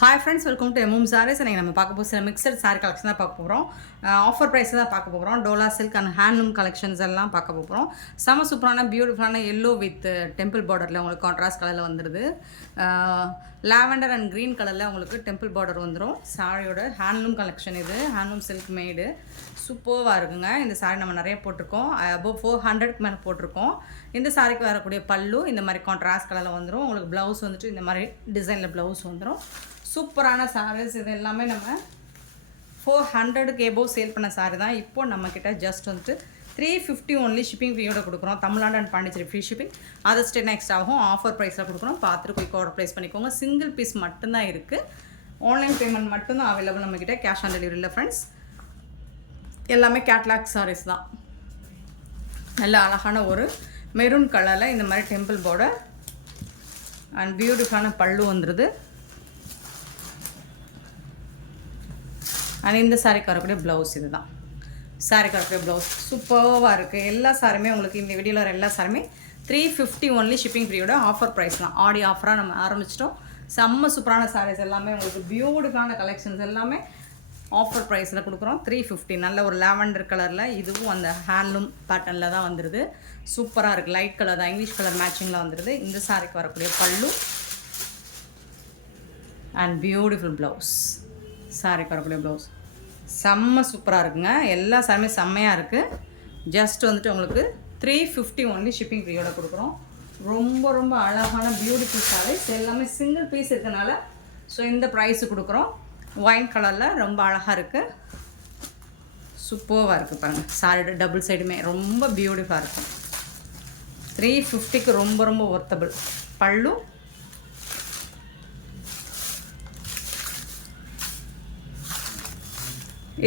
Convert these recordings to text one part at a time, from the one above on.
Hi friends, welcome to MM sarees. இன்றைக்கி நம்ம பார்க்க போகிற சில மிக்சட் சாரீ கலெக்ஷன் தான் பார்க்க போகிறோம். ஆஃபர் ப்ரைஸ் தான் பார்க்க போகிறோம். Dola silk and handloom collections எல்லாம் பார்க்க போகிறோம். செம சூப்பரான பியூட்டிஃபுல்லான எல்லோ வித் டெம்பிள் பார்டரில் உங்களுக்கு கான்ட்ராஸ்ட் கலரில் வந்துடுது. லாவெண்டர் அண்ட் க்ரீன் கலரில் உங்களுக்கு டெம்பிள் பார்டர் வந்துடும். சாரியோட ஹேண்ட்லூம் கலெக்ஷன் இது. ஹேண்ட்லூம் சில்க் மேடு சூப்பராக இருக்குங்க. இந்த சாரீ நம்ம நிறைய போட்டிருக்கோம். அபவ் 400க்கு மேலே போட்டிருக்கோம். இந்த சாரிக்கு வரக்கூடிய பல்லு இந்த மாதிரி கான்ட்ராஸ்ட் கலரில் வந்துடும். உங்களுக்கு ப்ளவுஸ் வந்துட்டு இந்த மாதிரி டிசைனில் ப்ளவுஸ் வந்துடும். சூப்பரான சாரீஸ் இது எல்லாமே நம்ம 400க்கு எபோவ் சேல் பண்ண சாரீ தான். இப்போ நம்மக்கிட்ட ஜஸ்ட் வந்துட்டு 350 ஒன்லி ஷிப்பிங் ஃப்ரீயோட கொடுக்குறோம். Tamil Nadu and Pondicherry free shipping. அது ஸ்டே நெக்ஸ்ட் ஆகும். ஆஃபர் ப்ரைஸில் கொடுக்குறோம். பார்த்துட்டு குயிக் ஆர்டர் ப்ளேஸ் பண்ணிக்கோங்க. சிங்கிள் பீஸ் மட்டும்தான் இருக்குது. ஆன்லைன் பேமெண்ட் மட்டும்தான் அவைலபிள் நம்மக்கிட்ட. கேஷ் ஆன் டெலிவரி இல்லை ஃப்ரெண்ட்ஸ். எல்லாமே கேட்லாக் சாரீஸ் தான். நல்ல அழகான ஒரு மெரூன் கலரில் இந்த மாதிரி டெம்பிள் பார்டர் அண்ட் பியூட்டிஃபுல்லான பல்லு வந்துடுது. அண்ட் இந்த சாரிக்கு வரக்கூடிய ப்ளவுஸ் இது தான். சாரிக்கு வரக்கூடிய ப்ளவுஸ் சூப்பராக இருக்குது. எல்லா சாரியுமே உங்களுக்கு இந்த வீடியோவில் வர எல்லா சாரியுமே 350 ஒன்லி ஷிப்பிங் ஃப்ரீயோட ஆஃபர் ப்ரைஸ் தான். ஆடி ஆஃபராக நம்ம ஆரம்பிச்சிட்டோம். செம்ம சூப்பரான சாரீஸ் எல்லாமே உங்களுக்கு பியூட்டிஃபுல்லான கலெக்ஷன்ஸ் எல்லாமே ஆஃபர் ப்ரைஸில் கொடுக்குறோம். 350 நல்ல ஒரு லாவெண்டர் கலரில், இதுவும் அந்த ஹேண்ட்லூம் பேட்டர்னில் தான் வந்துடுது. சூப்பராக இருக்குது. லைட் கலர் தான், இங்கிலீஷ் கலர் மேட்சிங்கில் வந்துடுது. இந்த சாரிக்கு வரக்கூடிய பல்லு அண்ட் பியூட்டிஃபுல் ப்ளவுஸ். சாரிக்கு வரக்கூடிய ப்ளவுஸ் செம்ம சூப்பராக இருக்குங்க. எல்லா சாரியுமே செம்மையாக இருக்குது. ஜஸ்ட் வந்துட்டு உங்களுக்கு 350 ஒன்லி ஷிப்பிங் ஃப்ரீயோட கொடுக்குறோம். ரொம்ப ரொம்ப அழகான பியூட்டிஃபுல் சாரீஸ் எல்லாமே சிங்கிள் பீஸ் இருக்கனால ஸோ இந்த ப்ரைஸு கொடுக்குறோம். ஒயின் கலரில் ரொம்ப அழகாக இருக்குது. சூப்பராக இருக்குது பாருங்கள். சாரியோட டபுள் சைடுமே ரொம்ப பியூட்டிஃபுல்லாக இருக்கும். 350க்கு ரொம்ப ரொம்ப ஒர்த்தபிள். பல்லு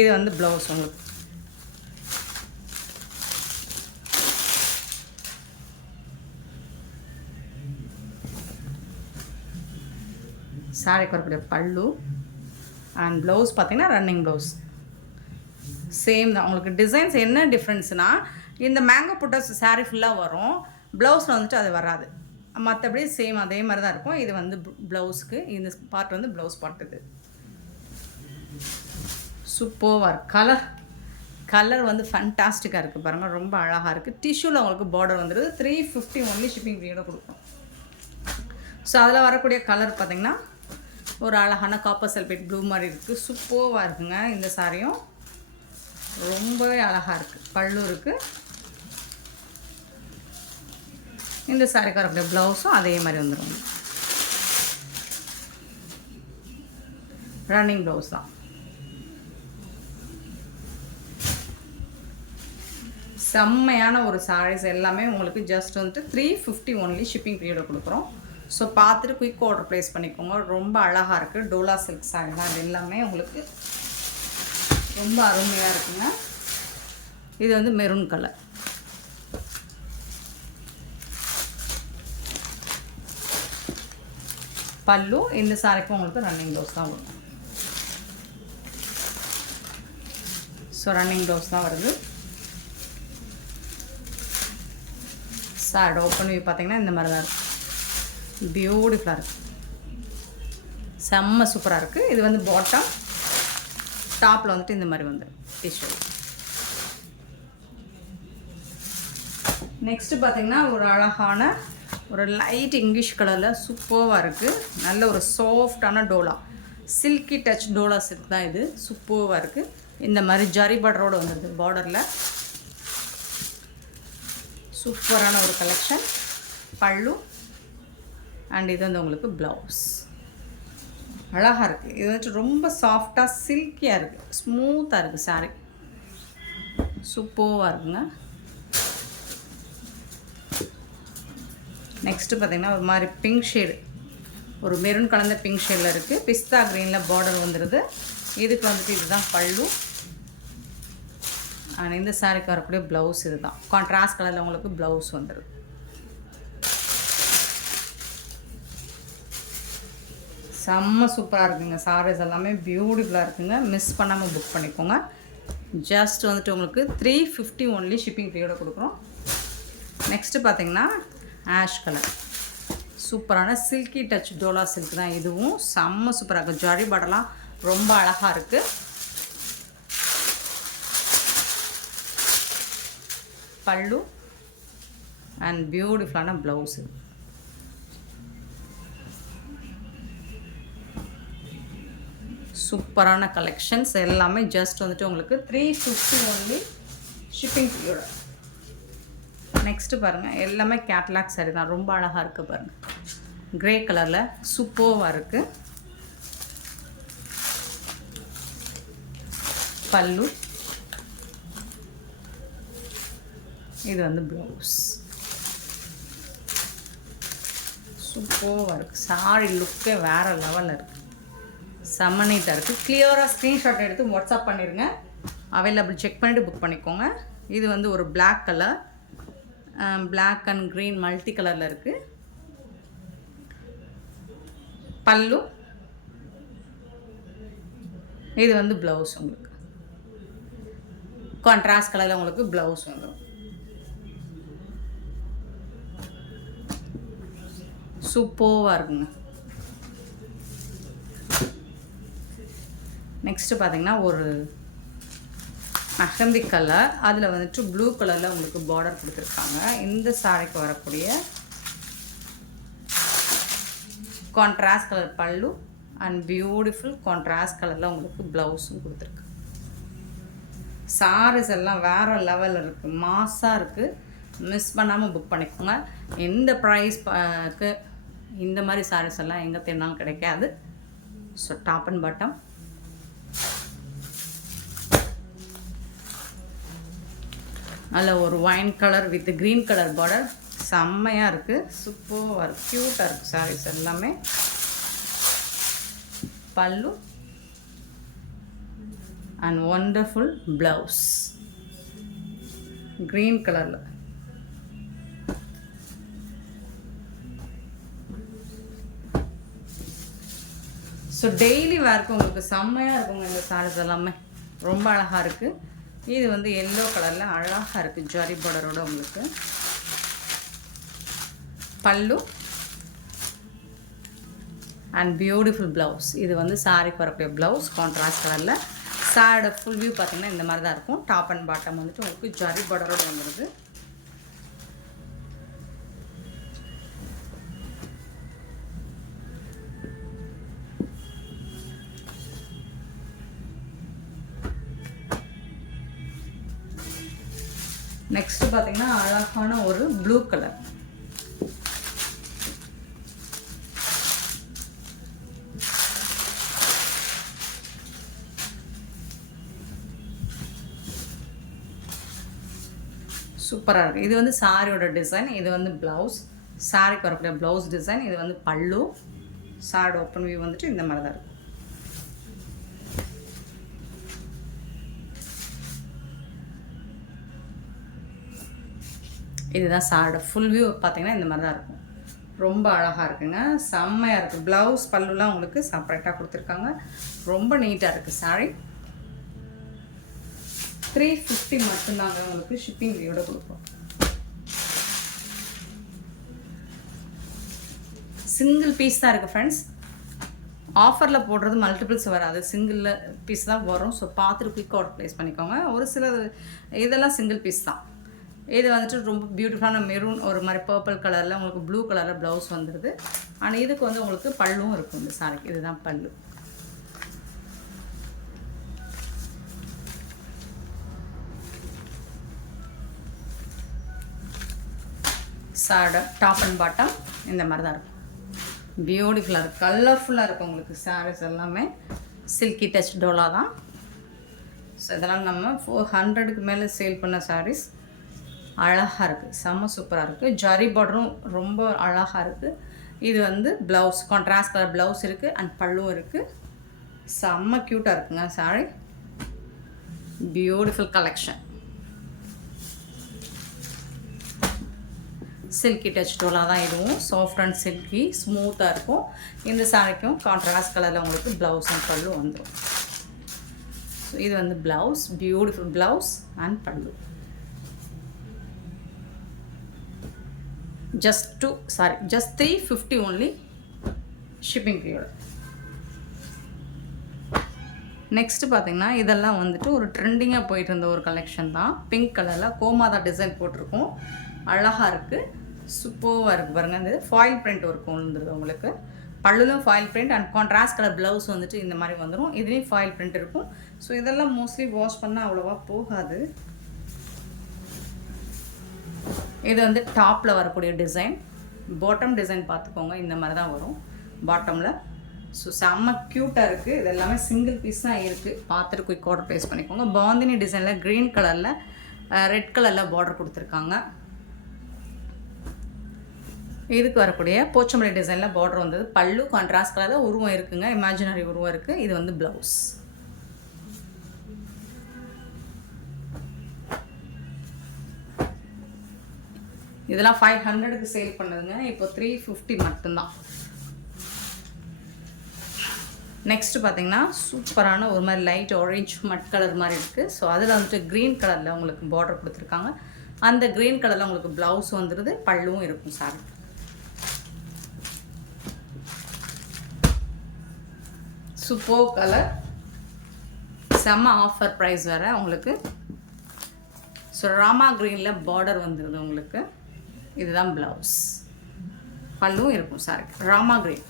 இது வந்து ப்ளவுஸ் உங்களுக்கு. சாரிக்கு வரக்கூடிய பல்லு அண்ட் ப்ளவுஸ் பார்த்தீங்கன்னா ரன்னிங் ப்ளவுஸ் சேம் தான். உங்களுக்கு டிசைன்ஸ் என்ன டிஃப்ரென்ஸ்னால் இந்த மேங்கோ புட்டஸ் சாரீ ஃபுல்லாக வரும். ப்ளவுஸில் வந்துட்டு அது வராது. மற்றபடி சேம் அதே மாதிரி தான் இருக்கும். இது வந்து ப்ளவுஸ்க்கு இந்த பார்ட் வந்து ப்ளவுஸ் பார்ட். இது சூப்பராக இருக்குது. கலர் வந்து ஃபேண்டாஸ்டிக்காக இருக்குது பாருங்கள். ரொம்ப அழகாக இருக்குது. டிஷ்யூவில் உங்களுக்கு பார்டர் வந்துடுது. 350 ஒன்லி ஷிப்பிங் ஃப்ரீயோட கொடுக்கும். ஸோ அதில் வரக்கூடிய கலர் பார்த்திங்கன்னா ஒரு அழகான காப்பர் சல்பேட் ப்ளூ மாதிரி இருக்குது. சூப்பராக இருக்குங்க. இந்த சாரியும் ரொம்பவே அழகாக இருக்குது. பல்லு இருக்குது. இந்த சாரிக்கு வரக்கூடிய ப்ளவுஸும் அதே மாதிரி வந்துடும். ரன்னிங் ப்ளவுஸ் தான். செம்மையான ஒரு சாரீஸ் எல்லாமே உங்களுக்கு ஜஸ்ட் வந்துட்டு 350 ஒன்லி ஷிப்பிங் பீரியட் கொடுக்குறோம். ஸோ பார்த்துட்டு குயிக் ஆர்டர் ப்ளேஸ் பண்ணிக்கோங்க. ரொம்ப அழகாக இருக்குது. டோலா சில்க் சாரீ தான். அது எல்லாமே உங்களுக்கு ரொம்ப அருமையாக இருக்குங்க. இது வந்து மெரூன் கலர். பல்லு இந்த சாரிக்கும் உங்களுக்கு ரன்னிங் ப்ளவுஸ் தான் வரும். ஸோ ரன்னிங் ப்ளவுஸ் தான் வருது. சாரி ஓப்பன் பண்ணி பார்த்தீங்கன்னா இந்த மாதிரி தான் இருக்குது. பியூட்டிஃபுல்லாக இருக்குது. செம்ம சூப்பராக இருக்குது. இது வந்து பாட்டம், டாப்பில் வந்துட்டு இந்த மாதிரி வந்துடும் டிஷ்யூ. நெக்ஸ்ட்டு பார்த்திங்கன்னா ஒரு அழகான ஒரு லைட் இங்கிலீஷ் கலரில் சூப்பராக இருக்குது. நல்ல ஒரு சாஃப்டான Dola silky touch Dola silk தான் இது. சூப்பராக இருக்குது. இந்த மாதிரி ஜரி பார்டரோடு வந்துடுது. பார்டரில் சூப்பரான ஒரு கலெக்ஷன். பல்லு அண்ட் இது வந்து உங்களுக்கு ப்ளவுஸ். அழகாக இருக்குது. இது வந்துட்டு ரொம்ப சாஃப்டாக சில்கியாக இருக்குது. ஸ்மூத்தாக இருக்குது சாரீ. சூப்பராக இருக்குங்க. நெக்ஸ்ட்டு பார்த்திங்கன்னா ஒரு மாதிரி பிங்க் ஷேடு, ஒரு மெரூன் கலந்த பிங்க் ஷேடில் இருக்குது. பிஸ்தா க்ரீனில் பார்டர் வந்துடுது. இதுக்கு வந்துட்டு இதுதான் பல்லு அண்ட் இந்த சாரிக்கு வரக்கூடிய ப்ளவுஸ் இது தான். கான்ட்ராஸ்ட் கலரில் உங்களுக்கு ப்ளவுஸ் வந்துடுது. செம்ம சூப்பராக இருக்குங்க. சாரீஸ் எல்லாமே பியூட்டிஃபுல்லாக இருக்குங்க. மிஸ் பண்ணாமல் புக் பண்ணிக்கோங்க. ஜஸ்ட் வந்துட்டு உங்களுக்கு 350 ஒன்லி ஷிப்பிங் ஃப்ரீயோட கொடுக்குறோம். நெக்ஸ்ட்டு பார்த்திங்கன்னா ஆஷ் கலர் சூப்பரான சில்கி டச் டோலா சில்க் தான் இதுவும். செம்ம சூப்பராக இருக்குது. ஜரி பார்டர்லாம் ரொம்ப அழகாக இருக்குது. பல்லு அண்ட் பியூட்டிஃபுல்லான ப்ளவுஸு. சூப்பரான கலெக்ஷன்ஸ் எல்லாமே ஜஸ்ட் வந்துட்டு உங்களுக்கு 350 ஒன்லி ஷிப்பிங் ஃப்ரீயோட. நெக்ஸ்ட்டு பாருங்கள், எல்லாமே கேட்லாக் சாரி தான். ரொம்ப அழகாக இருக்குது பாருங்கள். க்ரே கலரில் சூப்பராக இருக்குது. பல்லு, இது வந்து ப்ளவுஸ். சூப்பராக இருக்குது. சாரி லுக்கே வேறு லெவலில் இருக்குது. செம்ம நீட்டாக இருக்குது. கிளியராக ஸ்க்ரீன்ஷாட் எடுத்து வாட்ஸ்அப் பண்ணிடுங்க. அவைலபிள் செக் பண்ணிவிட்டு புக் பண்ணிக்கோங்க. இது வந்து ஒரு black colour, black and green multi கலரில் இருக்குது. பல்லு, இது வந்து ப்ளவுஸ். உங்களுக்கு கான்ட்ராஸ்ட் கலரில் உங்களுக்கு ப்ளவுஸ் வந்துடும். சூப்பராக இருக்குங்க. நெக்ஸ்ட்டு பார்த்தீங்கன்னா ஒரு மெஹந்தி கலர், அதில் வந்துட்டு ப்ளூ கலரில் உங்களுக்கு பார்டர் கொடுத்துருக்காங்க. இந்த சாரிக்கு வரக்கூடிய கான்ட்ராஸ்ட் கலர் பல்லு அண்ட் பியூட்டிஃபுல் கான்ட்ராஸ்ட் கலரில் உங்களுக்கு ப்ளவுஸும் கொடுத்துருக்கு. சாரீஸ் எல்லாம் வேறு லெவலில் இருக்குது, மாஸாக இருக்குது. மிஸ் பண்ணாமல் புக் பண்ணிக்கோங்க. எந்த ப்ரைஸ்க்கு இந்த மாதிரி சாரீஸ் எல்லாம் எங்கே தேடினாலும் கிடைக்காது. So top and bottom. அதில் ஒரு wine colour with green colour border செம்மையாக இருக்குது. சூப்பராக இருக்குது, க்யூட்டாக இருக்குது சாரீஸ் எல்லாமே. பல்லு அண்ட் ஒண்டர்ஃபுல் ப்ளவுஸ் க்ரீன் கலரில். ஸோ டெய்லி வேர்க்கு உங்களுக்கு செம்மையாக இருக்குங்க இந்த சாரீஸ் எல்லாமே. ரொம்ப அழகாக இருக்குது. இது வந்து எல்லோ கலரில் அழகாக இருக்குது ஜரி பார்டரோட உங்களுக்கு. பல்லு அண்ட் பியூட்டிஃபுல் ப்ளவுஸ். இது வந்து சாரிக்கு வரக்கூடிய ப்ளவுஸ் கான்ட்ராஸ்ட் கலரில். சாரியோட ஃபுல் வியூ பார்த்திங்கன்னா இந்த மாதிரி தான் இருக்கும். டாப் அண்ட் பாட்டம் வந்துட்டு உங்களுக்கு ஜரி பார்டரோடு வந்துடுது. நெக்ஸ்ட் பார்த்தீங்கன்னா அழகான ஒரு ப்ளூ கலர். சூப்பராக இருக்குது. இது வந்து சாரியோட டிசைன். இது வந்து ப்ளவுஸ், சாரிக்கு வரக்கூடிய ப்ளவுஸ் டிசைன். இது வந்து பல்லு. சாரியோட ஓப்பன் வியூ வந்துட்டு இந்த மாதிரி தான் இருக்கும். இதுதான் சாரியோட ஃபுல் வியூ பார்த்தீங்கன்னா இந்த மாதிரி தான் இருக்கும். ரொம்ப அழகாக இருக்குங்க, செம்மையாக இருக்குது. ப்ளவுஸ் பல்லுலாம் உங்களுக்கு செப்பரேட்டாக கொடுத்துருக்காங்க. ரொம்ப நீட்டாக இருக்குது சாரி. 350 மட்டும்தாங்க உங்களுக்கு ஷிப்பிங் ஃப்ரீயோட கொடுப்போம். சிங்கிள் பீஸ் தான் இருக்குது ஃப்ரெண்ட்ஸ். ஆஃபரில் போடுறது மல்டிபிள்ஸ் வராது, சிங்கிள் பீஸ் தான் வரும். ஸோ பார்த்துட்டு குயிக் ஆர்டர் ப்ளேஸ் பண்ணிக்கோங்க. ஒரு சில இதெல்லாம் சிங்கிள் பீஸ் தான். இது வந்துட்டு ரொம்ப பியூட்டிஃபுல்லான மெரூன் ஒரு மாதிரி பர்பிள் கலரில் உங்களுக்கு ப்ளூ கலரில் ப்ளவுஸ் வந்துடுது. ஆனால் இதுக்கு வந்து உங்களுக்கு பல்லும் இருக்கும் இந்த சாரிக்கு. இதுதான் பல்லு. சாரியோட டாப் அண்ட் பாட்டம் இந்த மாதிரி தான் இருக்கும். பியூட்டிஃபுல்லாக இருக்குது, கலர்ஃபுல்லாக இருக்கும் உங்களுக்கு சாரீஸ் எல்லாமே. சில்கி டச் டோலா தான். ஸோ இதெல்லாம் நம்ம 400க்கு மேலே சேல் பண்ண சாரீஸ். அழகாக இருக்குது, செம்ம சூப்பராக இருக்குது. ஜரி பார்டரும் ரொம்ப அழகாக இருக்குது. இது வந்து ப்ளவுஸ் கான்ட்ராஸ்ட் கலர் ப்ளவுஸ் இருக்குது அண்ட் பல்லும் இருக்குது. செம்ம க்யூட்டாக இருக்குங்க sorry. Beautiful collection. Silky touch Dola தான் இதுவும். சாஃப்ட் அண்ட் சில்கி ஸ்மூத்தாக இருக்கும். இந்த சாரிக்கும் கான்ட்ராஸ்ட் கலரில் உங்களுக்கு ப்ளவுஸ் அண்ட் பல்லு வந்துடும். ஸோ இது வந்து ப்ளவுஸ், பியூட்டிஃபுல் ப்ளவுஸ் அண்ட் பல்லு. just 350 only shipping period. Next பார்த்தீங்கன்னா இதெல்லாம் வந்துட்டு ஒரு ட்ரெண்டிங்காக போயிட்டு இருந்த ஒரு கலெக்ஷன் தான். பிங்க் கலரில் கோமாதா டிசைன் போட்டிருக்கோம். அழகாக இருக்குது, சூப்பராக இருக்குது பாருங்கள். இந்த ஃபாயில் பிரிண்ட் ஒர்க் வந்துடுது உங்களுக்கு. பல்லுலும் foil print and contrast colour blouse வந்துட்டு இந்த மாதிரி வந்துடும். இதுலேயும் ஃபாயில் பிரிண்ட் இருக்கும். ஸோ இதெல்லாம் மோஸ்ட்லி வாஷ் பண்ணால் அவ்வளோவா போகாது. இது வந்து டாப்பில் வரக்கூடிய டிசைன். பாட்டம் டிசைன் பார்த்துக்கோங்க, இந்த மாதிரி தான் வரும் பாட்டமில். ஸோ செம்ம க்யூட்டாக இருக்குது. இது எல்லாமே சிங்கிள் பீஸ் தான் இருக்குது. பார்த்துட்டு குயிக் ஆர்டர் ப்ளேஸ் பண்ணிக்கோங்க. பாந்தினி டிசைனில் க்ரீன் கலரில் ரெட் கலரில் பார்டர் கொடுத்துருக்காங்க. இதுக்கு வரக்கூடிய போச்சமல்லி டிசைனில் பார்டர் வந்தது. பல்லு கான்ட்ராஸ்ட் கலரில் உருவம் இருக்குங்க, இமேஜினரி உருவம் இருக்குது. இது வந்து ப்ளவுஸ். இதெல்லாம் 500க்கு சேல் பண்ணதுங்க. இப்போ 350 மட்டும்தான். நெக்ஸ்ட்டு பார்த்தீங்கன்னா சூப்பரான ஒரு மாதிரி லைட் ஆரஞ்ச் மட் கலர் மாதிரி இருக்குது. ஸோ அதில் வந்துட்டு க்ரீன் கலரில் உங்களுக்கு பார்டர் கொடுத்துருக்காங்க. அந்த க்ரீன் கலரில் உங்களுக்கு ப்ளவுஸ் வந்துடுது, பல்லுவும் இருக்கும் சாரி. சூப்பர் கலர், செம்ம ஆஃபர் ப்ரைஸ் வேறு உங்களுக்கு. ஸோ ராமா க்ரீனில் பார்டர் வந்துடுது உங்களுக்கு. இதுதான் ப்ளவுஸ், பல்லுவும் இருக்கும் சாரி. ராமா க்ரீன்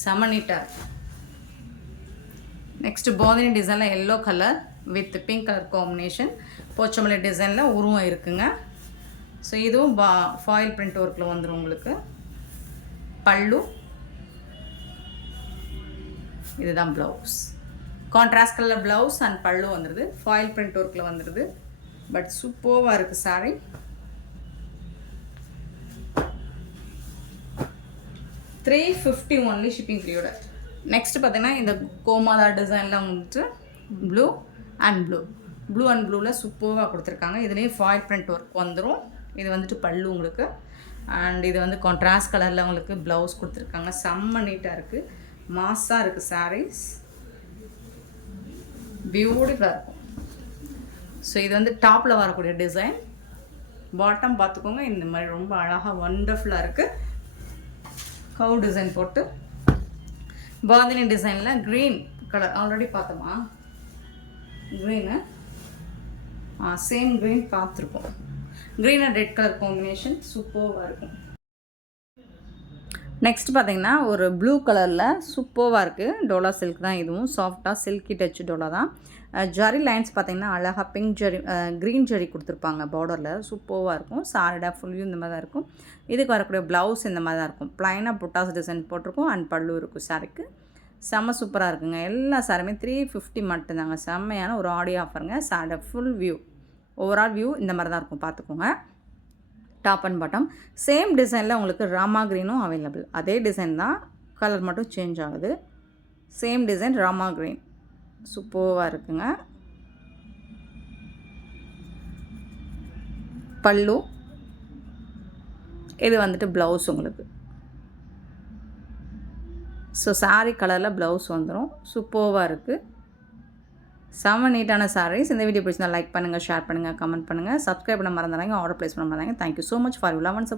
செம்ம நீட்டாக இருக்குது. நெக்ஸ்ட்டு பாந்தினி டிசைனில் yellow colour with pink colour combination. Pochampally டிசைனில் உருவம் இருக்குங்க. ஸோ இதுவும் ஃபாயில் பிரிண்ட் ஒர்க்கில் வந்துடும் உங்களுக்கு. பல்லு, இதுதான் blouse. Contrast colour blouse and பல்லு வந்துடுது. ஃபாயில் பிரிண்ட் ஒர்க்கில் வந்துடுது. பட் சூப்பராக இருக்குது sorry. $350 only shipping period. Next பார்த்தீங்கன்னா இந்த கோமாதா டிசைனில் வந்துட்டு ப்ளூ அண்ட் ப்ளூவில் சூப்பராக கொடுத்துருக்காங்க. இதுலேயும் ஃபாயில் பிரிண்ட் ஒர்க் வந்துடும். இது வந்துட்டு பல்லு உங்களுக்கு. அண்ட் இது வந்து கான்ட்ராஸ்ட் கலரில் உங்களுக்கு ப்ளவுஸ் கொடுத்துருக்காங்க. செம்ம நீட்டாக இருக்குது, மாஸாக இருக்குது சாரீஸ், பியூட்டிஃபுல்லாக இருக்கும். ஸோ இது வந்து டாப்பில் வரக்கூடிய டிசைன். பாட்டம் பார்த்துக்கோங்க, இந்த மாதிரி ரொம்ப அழகாக ஒண்டர்ஃபுல்லாக இருக்குது. கவு டிசைன் போட்டு பாந்தினி டிசைனில் க்ரீன் கலர் ஆல்ரெடி பார்த்தோமா, க்ரீனு சேம் க்ரீன் பார்த்துருக்கோம். Green and red colour combination சூப்பராக இருக்கும். நெக்ஸ்ட் பார்த்தீங்கன்னா ஒரு ப்ளூ கலரில் சூப்பராக இருக்குது. டோலா சில்க் தான், இதுவும் சாஃப்டாக சில்கி டச் டோலா தான். ஜரி லைன்ஸ் பார்த்திங்கன்னா அழகாக பிங்க் ஜரி க்ரீன் ஜரி கொடுத்துருப்பாங்க பார்டரில். சூப்பராக இருக்கும். சாரிடாக ஃபுல்லியும் இந்த மாதிரி தான் இருக்கும். இதுக்கு வரக்கூடிய ப்ளவுஸ் இந்த மாதிரி தான் இருக்கும். ப்ளைனாக புட்டாஸ் டிசைன் போட்டிருக்கும் அண்ட் பல்லு இருக்கும் சாரிக்கு. செம்ம சூப்பராக இருக்குங்க. எல்லா சாரியுமே 350 மட்டும்தாங்க. செம்மையான ஒரு ஆடியோ ஆஃபருங்க. சாரியோட ஃபுல் வியூ, ஓவரால் வியூ இந்த மாதிரி தான் இருக்கும் பார்த்துக்கோங்க. டாப் அண்ட் பாட்டம் சேம் டிசைனில் உங்களுக்கு ராமா க்ரீனும் அவைலபிள். அதே டிசைன் தான், கலர் மட்டும் சேஞ்ச் ஆகுது. சேம் டிசைன் ராமா க்ரீன் சூப்பராக இருக்குங்க. பல்லு, இது வந்துட்டு ப்ளவுஸ் உங்களுக்கு. ஸோ சாரீ கலரில் ப்ளவுஸ் வந்துடும். சூப்பராக இருக்குது, செம்ம நீட்டான சாரீஸ். இந்த வீடியோ பிடிச்சிருந்தா லைக் பண்ணுங்கள், ஷேர் பண்ணுங்கள், கமெண்ட் பண்ணுங்கள், சப்ஸ்கிரைப் பண்ண மறந்துடாங்க, ஆர்டர் ப்ளேஸ் பண்ண மறந்துடாங்க. Thank you so much for you love and